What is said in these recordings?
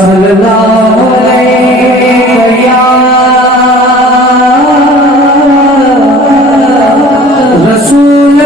सल्लल्लाहु अलैहि या रसूल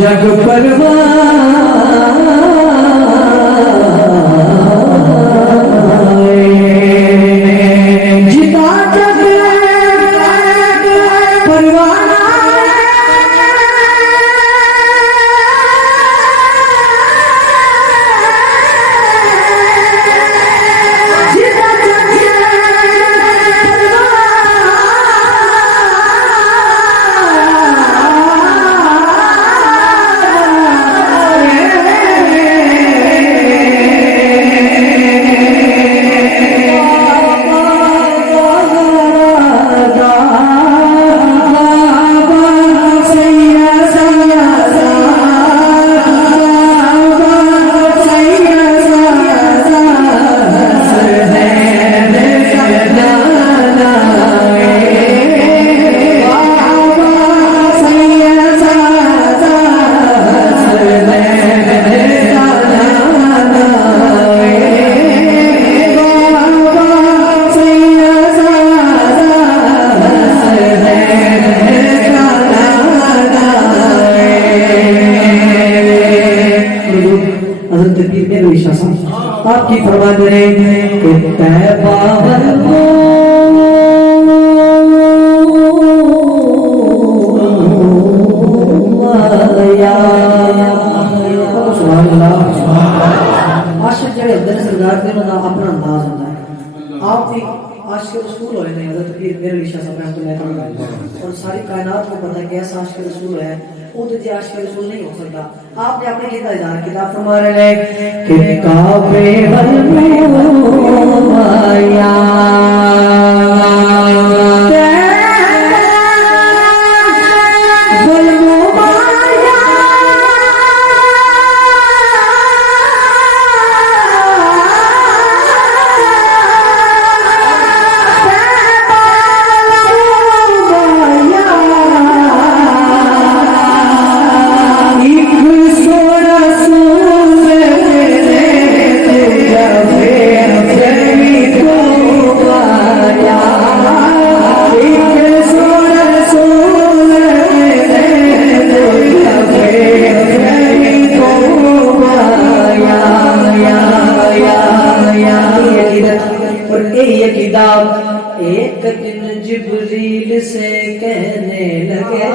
जग आपकी फरमान कि तैबा आशिक जड़े होंगे ने सरदार दे उन्हां दा अपना अंदाज होंदा है। आप भी आशिक रसूल होए ने हज़रत पीर मेरे शाह साहब रहमतुल्लाह और सारी कायनात को पता है कि ऐसा आशिक रसूल है वो तो जी आशिक रसूल नहीं हो सकता। आपने अपने कितना इज़हार किताब फरमा रहे हैं कि काबे हलवाया एक दिन जिब्रील से कहने लगे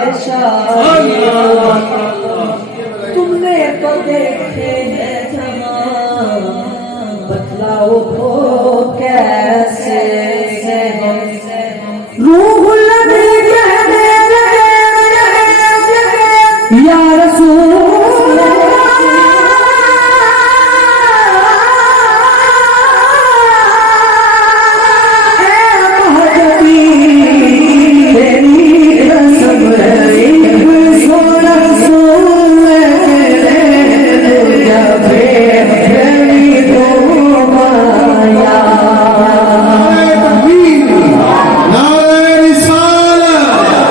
तुमने तो देखे हैं जहां बतलाओ